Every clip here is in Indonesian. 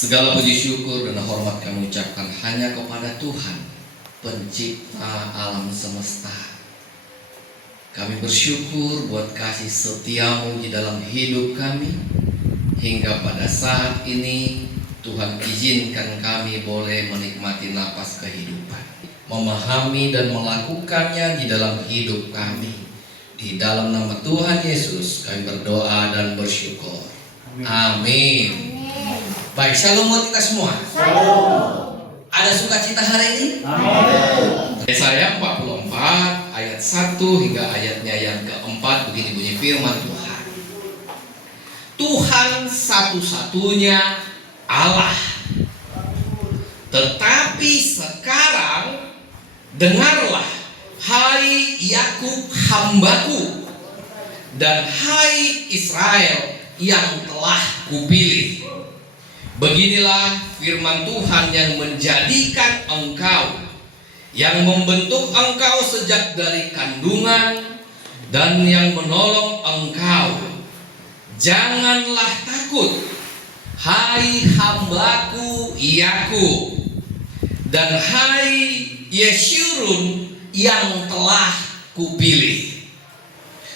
Segala puji syukur dan hormat kami ucapkan hanya kepada Tuhan, pencipta alam semesta. Kami bersyukur buat kasih setia-Mu di dalam hidup kami. Hingga pada saat ini Tuhan izinkan kami boleh menikmati napas kehidupan, memahami dan melakukannya di dalam hidup kami. Di dalam nama Tuhan Yesus kami berdoa dan bersyukur. Amin. Baik, shalom buat kita semua. Shalom. Ada sukacita hari ini? Amin. Yesaya 44 ayat 1 hingga ayatnya yang keempat, begini bunyi firman Tuhan. Tuhan satu-satunya Allah. Tetapi sekarang dengarlah, hai Yakub hambaku, dan hai Israel yang telah kupilih. Beginilah firman Tuhan yang menjadikan engkau, yang membentuk engkau sejak dari kandungan, dan yang menolong engkau. Janganlah takut, hai hambaku Yakub, dan hai Yeshurun yang telah kupilih.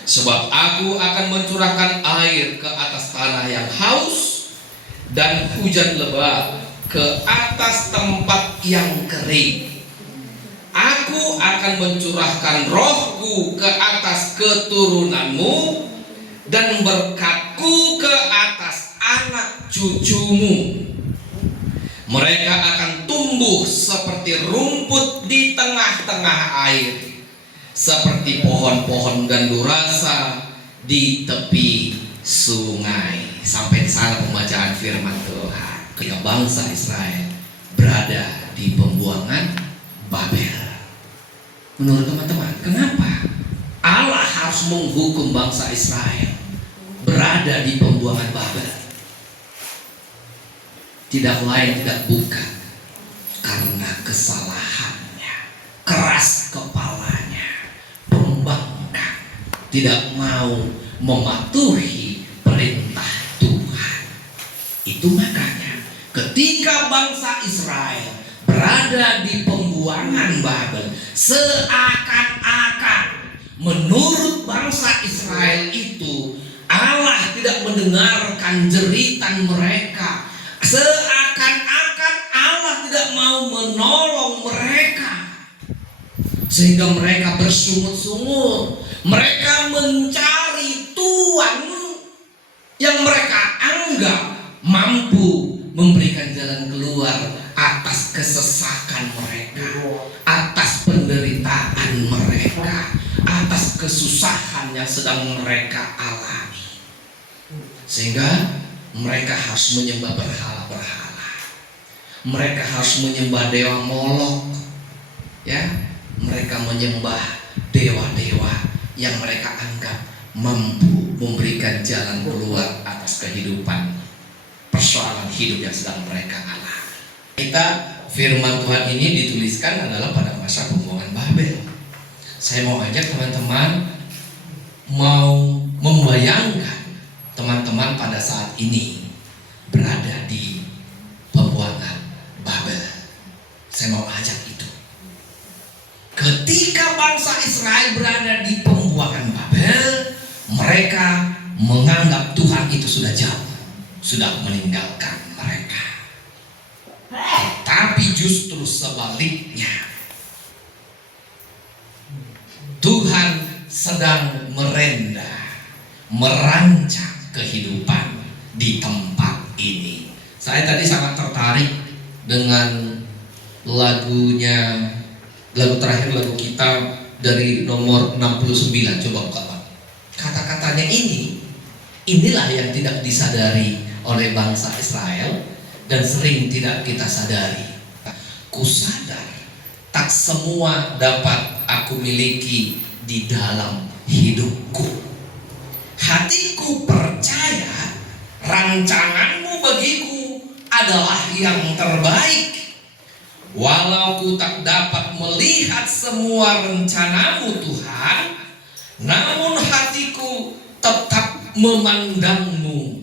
Sebab aku akan mencurahkan air ke atas tanah yang haus, dan hujan lebat ke atas tempat yang kering. Aku akan mencurahkan rohku ke atas keturunanmu, dan berkatku ke atas anak cucumu. Mereka akan tumbuh seperti rumput di tengah-tengah air, seperti pohon-pohon gandurasa di tepi sungai. Sampai di sana pembacaan firman Tuhan. Ketika bangsa Israel berada di pembuangan Babel. Menurut teman-teman, kenapa Allah harus menghukum bangsa Israel berada di pembuangan Babel? Tidak lain tidak bukan karena kesalahannya, keras kepalanya, pembangkang, tidak mau mematuhi perintah Tuhan. Itu makanya ketika bangsa Israel berada di pembuangan Babel, seakan-akan menurut bangsa Israel itu Allah tidak mendengarkan jeritan mereka, seakan-akan Allah tidak mau menolong mereka, sehingga mereka bersungut-sungut. Mereka mencari Tuhan yang mereka anggap mampu memberikan jalan keluar atas kesesakan mereka, atas penderitaan mereka, atas kesusahan yang sedang mereka alami. Sehingga mereka harus menyembah berhala-berhala. Mereka harus menyembah dewa Molok. Ya, mereka menyembah dewa-dewa yang mereka anggap mampu memberikan jalan keluar atas kehidupan, persoalan hidup yang sedang mereka alami. Kita firman Tuhan ini dituliskan adalah pada masa pembuangan Babel. Saya mau ajak teman-teman mau membayangkan teman-teman pada saat ini berada di pembuangan Babel. Saya mau ajak itu. Ketika bangsa Israel berada di pembuangan Babel, mereka menganggap Tuhan itu sudah jauh, sudah meninggalkan mereka. Tapi justru sebaliknya, Tuhan sedang merancang kehidupan di tempat ini. Saya tadi sangat tertarik dengan lagu terakhir, lagu kita dari nomor 69. Coba buka Pak. Kata-katanya inilah yang tidak disadari oleh bangsa Israel dan sering tidak kita sadari. Kusadar tak semua dapat aku miliki di dalam hidupku. Hatiku percaya rancanganmu bagiku adalah yang terbaik. Walau ku tak dapat melihat semua rencanamu Tuhan, namun hatiku tetap memandangmu.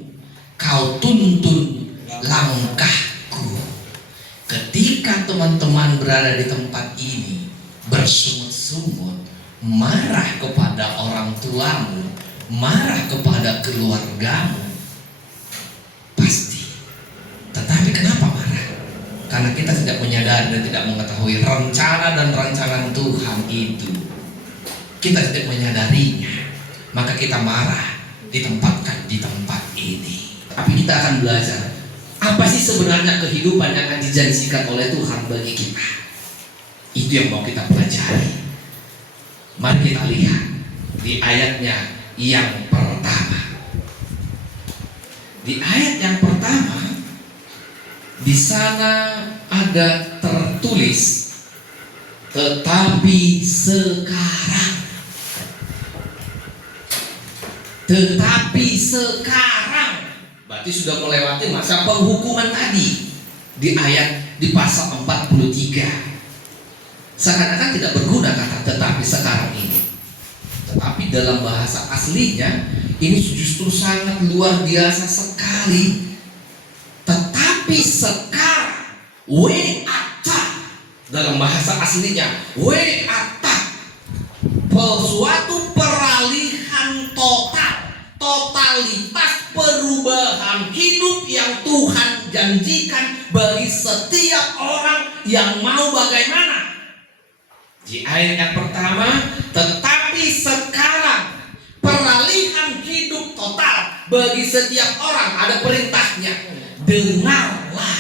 Kau tuntun langkah teman-teman berada di tempat ini bersungut-sungut, marah kepada orang tuamu, marah kepada keluargamu, pasti. Tetapi kenapa marah? Karena kita tidak menyadari dan tidak mengetahui rencana dan rancangan Tuhan itu. Kita tidak menyadarinya, maka kita marah, ditempatkan di tempat ini. Tapi kita akan belajar, apa sih sebenarnya kehidupan yang akan dijanjikan oleh Tuhan bagi kita? Itu yang mau kita pelajari. Mari kita lihat di ayatnya yang pertama. Di ayat yang pertama, di sana ada tertulis, tetapi sekarang. Tetapi sekarang, berarti sudah melewati masa penghukuman tadi di pasal 43. Seakan-akan tidak berguna kata tetapi sekarang ini. Tetapi dalam bahasa aslinya ini justru sangat luar biasa sekali. Tetapi sekarang, we'ata, dalam bahasa aslinya we'ata, suatu peralihan total, totalitas perubahan hidup yang Tuhan janjikan bagi setiap orang yang mau bagaimana. Di ayat yang pertama, tetapi sekarang peralihan hidup total bagi setiap orang, ada perintahnya, dengarlah.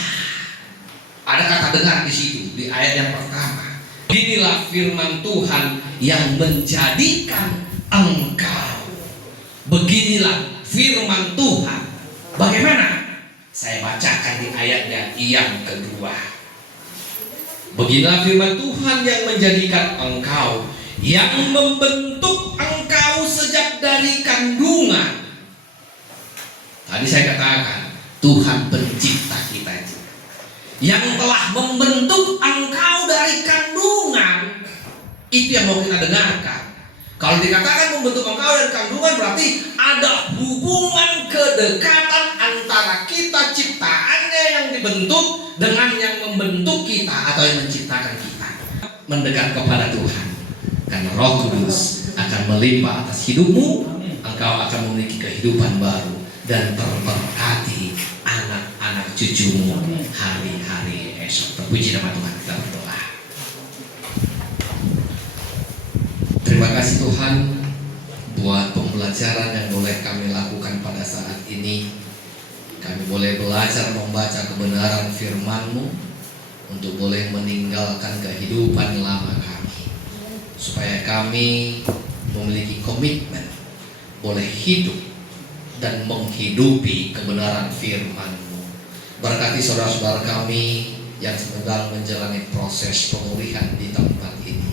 Ada kata dengar di situ di ayat yang pertama. Inilah firman Tuhan yang menjadikan engkau. Beginilah firman Tuhan. Bagaimana? Saya bacakan di ayatnya yang kedua. Beginilah firman Tuhan yang menjadikan engkau, yang membentuk engkau sejak dari kandungan. Tadi saya katakan Tuhan pencipta kita itu, yang telah membentuk engkau dari kandungan. Itu yang mau kita dengarkan. Kalau dikatakan membentuk engkau dari kandungan, berarti ada hubungan kedekatan antara kita ciptaannya yang dibentuk dengan yang membentuk kita atau yang menciptakan kita. Mendekat kepada Tuhan, karena Roh Kudus akan melimpah atas hidupmu. Engkau akan memiliki kehidupan baru dan terberkati anak-anak cucumu hari-hari esok. Terpuji nama Tuhan. Kita berdoa. Terima kasih Tuhan buat pembelajaran yang boleh kami lakukan pada saat ini. Kami boleh belajar membaca kebenaran firman-Mu untuk boleh meninggalkan kehidupan lama kami, supaya kami memiliki komitmen boleh hidup dan menghidupi kebenaran firman-Mu. Berkati saudara-saudara kami yang sedang menjalani proses pemulihan di tempat ini.